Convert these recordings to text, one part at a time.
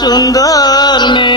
সুন্দর মেয়ে।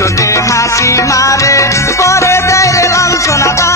ছোটে হাসি মারে পরে দেয় লাঞ্ছনা